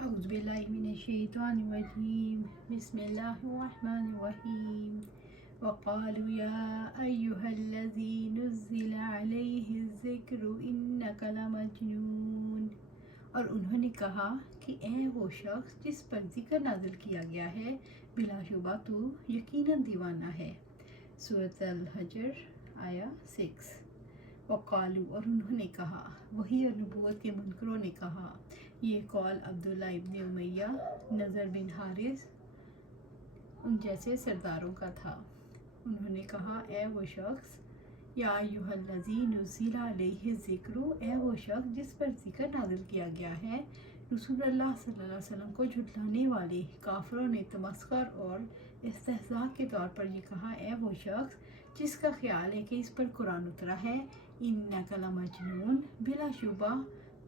أعوذ بالله من الشيطان الرجيم بسم الله الرحمن الرحيم وقالوا يا أيها الذي نزل عليه الذكر إنك لمجنون اور انہوں نے کہا کہ اے وہ شخص جس پر ذکر نازل کیا گیا ہے بلا شبہ تو یقیناً دیوانہ ہے۔ سورۃ الحجر آیا 6۔ وقالو اور انہوں نے کہا، وہی اور نبوت کے منکروں نے کہا، یہ قول عبداللہ ابن امیہ، نضر بن حارث ان جیسے سرداروں کا تھا۔ انہوں نے کہا، اے وہ شخص، یا ایھا الذی نزل علیہ الذکر، اے وہ شخص جس پر ذکر نازل کیا گیا ہے۔ رسول اللہ صلی اللہ علیہ وسلم کو جھٹلانے والے کافروں نے تمسخر اور استہزاء کے طور پر یہ کہا، اے وہ شخص جس کا خیال ہے کہ اس پر قرآن اترا ہے، انک لمجنون، بلا شبہ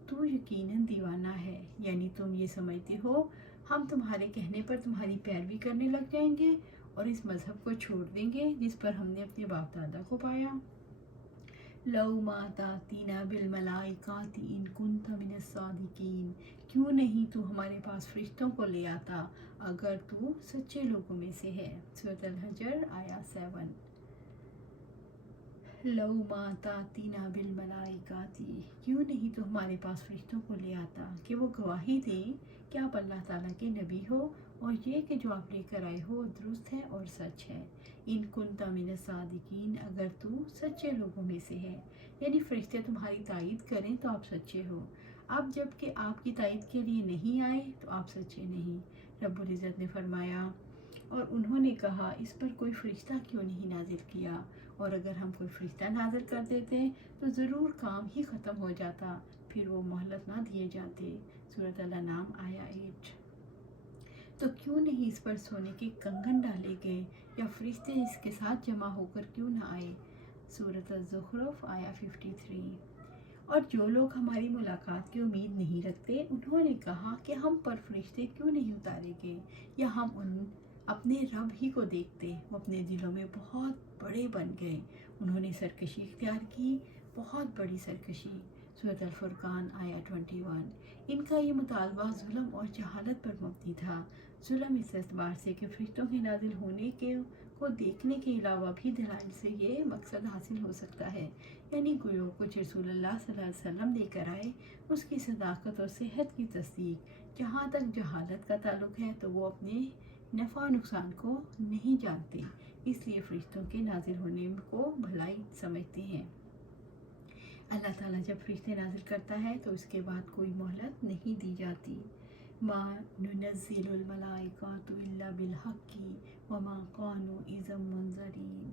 تو یقیناً دیوانہ ہے، یعنی تم یہ سمجھتے ہو ہم تمہارے کہنے پر تمہاری پیروی کرنے لگ جائیں گے اور اس مذہب کو چھوڑ دیں گے جس پر ہم نے اپنے باپ دادا کو پایا۔ لو ما تاتینا بالملائکات ان کنت من الصادقین، کیوں نہیں تو ہمارے پاس فرشتوں کو لے آتا اگر تو سچے لوگوں میں سے ہے۔ سورۃ الحجر آیا 7۔ لو ما تاتینا بالملائکات، کیوں نہیں تو ہمارے پاس فرشتوں کو لے آتا کہ وہ گواہی دیں کہ آپ اللہ تعالیٰ کے نبی ہو اور یہ کہ جو آپ لے کر آئے ہو درست ہے اور سچ ہے۔ ان کنت من الصادقین، اگر تو سچے لوگوں میں سے ہے، یعنی فرشتے تمہاری تائید کریں تو آپ سچے ہو، اب جب کہ آپ کی تائید کے لیے نہیں آئے تو آپ سچے نہیں۔ رب العزت نے فرمایا، اور انہوں نے کہا اس پر کوئی فرشتہ کیوں نہیں نازل کیا، اور اگر ہم کوئی فرشتہ نازل کر دیتے تو ضرور کام ہی ختم ہو جاتا، پھر وہ مہلت نہ دیے جاتے۔ سورۃ الانعام آیا 8۔ تو کیوں نہیں اس پر سونے کے کنگن ڈالے گئے یا فرشتے اس کے ساتھ جمع ہو کر کیوں نہ آئے۔ سورۃ الزخرف آیا 53۔ اور جو لوگ ہماری ملاقات کی امید نہیں رکھتے انہوں نے کہا کہ ہم پر فرشتے کیوں نہیں اتارے گئے یا ہم اپنے رب ہی کو دیکھتے۔ وہ اپنے دلوں میں بہت بڑے بن گئے، انہوں نے سرکشی اختیار کی، بہت بڑی سرکشی۔ سورۃ الفرقان آیا 21۔ ان کا یہ مطالبہ ظلم اور جہالت پر مبنی تھا۔ ظلم اس اعتبار سے کہ فرشتوں کے نازل ہونے کو دیکھنے کے علاوہ بھی دلائل سے یہ مقصد حاصل ہو سکتا ہے، یعنی گویا کچھ رسول اللہ صلی اللہ علیہ وسلم لے کر آئے، اس کی صداقت اور صحت کی تصدیق۔ جہاں تک جہالت کا تعلق ہے تو وہ اپنے نفع و نقصان کو نہیں جانتے، اس لیے فرشتوں کے نازل ہونے کو بھلائی سمجھتے ہیں۔ اللہ تعالیٰ جب فرشتے نازل کرتا ہے تو اس کے بعد کوئی مہلت نہیں دی جاتی۔ ما ننزل الملائکات الا بالحق وما كانوا اذا منذرین،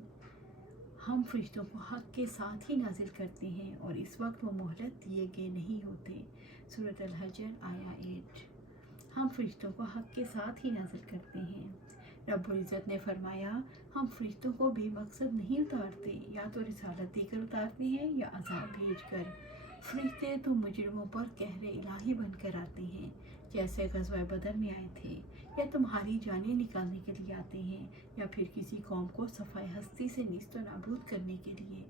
ہم فرشتوں کو حق کے ساتھ ہی نازل کرتے ہیں اور اس وقت وہ مہلت دیے گئے نہیں ہوتے۔ سورۃ الحجر آیا 8۔ ہم فرشتوں کو حق کے ساتھ ہی نازل کرتے ہیں۔ رب العزت نے فرمایا، ہم فرشتوں کو بے مقصد نہیں اتارتے، یا تو رسالت دے کر اتارتے ہیں یا عذاب بھیج کر۔ فرشتے تو مجرموں پر قہر الہی بن کر آتے ہیں، جیسے غزوہ بدر میں آئے تھے، یا تمہاری جانیں نکالنے کے لیے آتے ہیں، یا پھر کسی قوم کو صفائے ہستی سے نیست و نابود کرنے کے لیے۔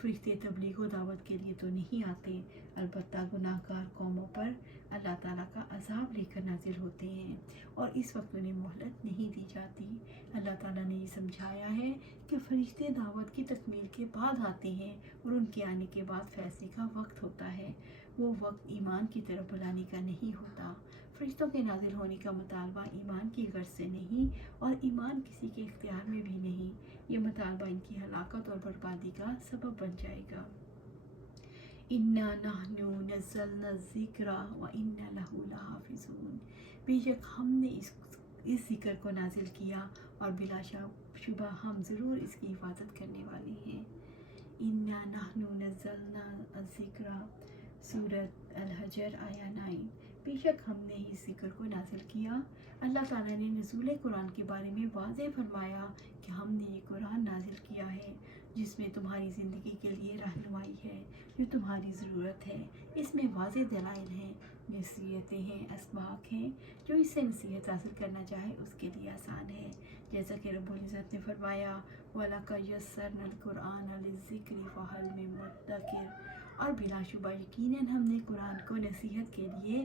فرشتے تبلیغ و دعوت کے لیے تو نہیں آتے، البتہ گناہ گار قوموں پر اللہ تعالیٰ کا عذاب لے کر نازل ہوتے ہیں، اور اس وقت انہیں مہلت نہیں دی جاتی۔ اللہ تعالیٰ نے یہ سمجھایا ہے کہ فرشتے دعوت کی تکمیل کے بعد آتے ہیں اور ان کے آنے کے بعد فیصلے کا وقت ہوتا ہے، وہ وقت ایمان کی طرف بلانے کا نہیں ہوتا۔ فرشتوں کے نازل ہونے کا مطالبہ ایمان کی غرض سے نہیں اور ایمان کسی کے اختیار میں بھی نہیں، یہ مطالبہ ان کی ہلاکت اور بربادی کا سبب بن جائے گا۔ اِنَّا نَحْنُ نَزَّلْنَا الذِّكْرَ وَإِنَّا لَهُ لَحَافِظُونَ، بے شک ہم نے اس ذکر کو نازل کیا اور بلا شبہ ہم ضرور اس کی حفاظت کرنے والے ہیں۔ اِنَّا نَحْنُ نَزَّلْنَا الذِّكْرَ، سورۃ الحجر آیا 9۔ بے شک ہم نے اس ذکر کو نازل کیا۔ اللہ تعالیٰ نے نزول قرآن کے بارے میں واضح فرمایا کہ ہم نے یہ قرآن نازل کیا ہے جس میں تمہاری زندگی کے لیے رہنمائی ہے، جو تمہاری ضرورت ہے، اس میں واضح دلائل ہیں، نصیحتیں ہیں، اسباق ہیں، جو اس سے نصیحت حاصل کرنا چاہے اس کے لیے آسان ہے، جیسا کہ رب العزت نے فرمایا، وَلَقَدْ يَسَّرْنَا الْقُرْآنَ لِلذِّكْرِ فَهَلْ مِن مُّدَّكِرٍ، اور بلا شبہ یقیناً ہم نے قرآن کو نصیحت کے لیے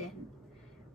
10।